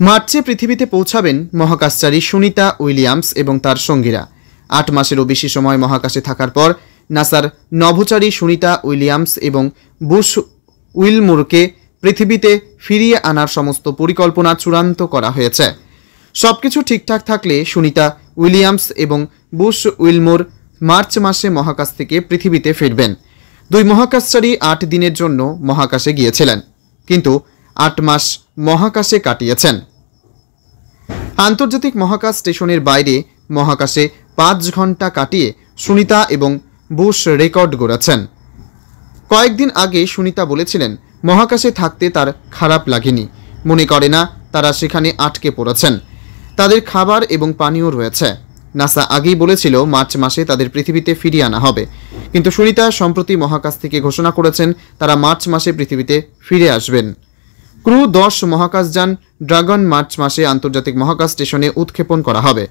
মার্চে পৃথিবীতে পৌঁছাবেন মহাকাশচারী সুনিতা উইলিয়ামস এবং তার সঙ্গীরা। 8 মাসেরও বেশি সময় মহাকাশে থাকার পর নাসার নভোচারী সুনিতা উইলিয়ামস এবং বুশ উইলমোরকে পৃথিবীতে ফিরিয়ে আনার সমস্ত পরিকল্পনা চূড়ান্ত করা হয়েছে। সবকিছু ঠিকঠাক থাকলে সুনিতা উইলিয়ামস এবং বুশ উইলমোর মার্চ মাসে মহাকাশ থেকে পৃথিবীতে ফিরবেন। 2 মহাকাশচারী 8 দিনের জন্য মহাকাশে গিয়েছিলেন, কিন্তু 8 মাস মহাকাশে কাটিয়েছেন। আন্তর্জাতিক মহাকাশ স্টেশনের বাইরে মহাকাশে 5 ঘন্টা কাটিয়ে সুনিতা এবং বুশ রেকর্ড গড়েছেন। কয়েকদিন আগে সুনিতা বলেছিলেন, মহাকাশে থাকতে তার খারাপ লাগেনি, মনে করে না তারা সেখানে আটকে পড়েছেন। তাদের খাবার এবং পানীয় রয়েছে। নাসা আগেই বলেছিল মার্চ মাসে তাদের পৃথিবীতে ফিরিয়ে আনা হবে, কিন্তু সুনিতা সম্প্রতি মহাকাশ থেকে ঘোষণা করেছেন তারা মার্চ মাসে পৃথিবীতে ফিরে আসবেন। ক্রু 10 মহাকাশযান ড্রাগন মার্চ মাসে আন্তর্জাতিক মহাকাশ স্টেশনে উৎক্ষেপণ করা হবে।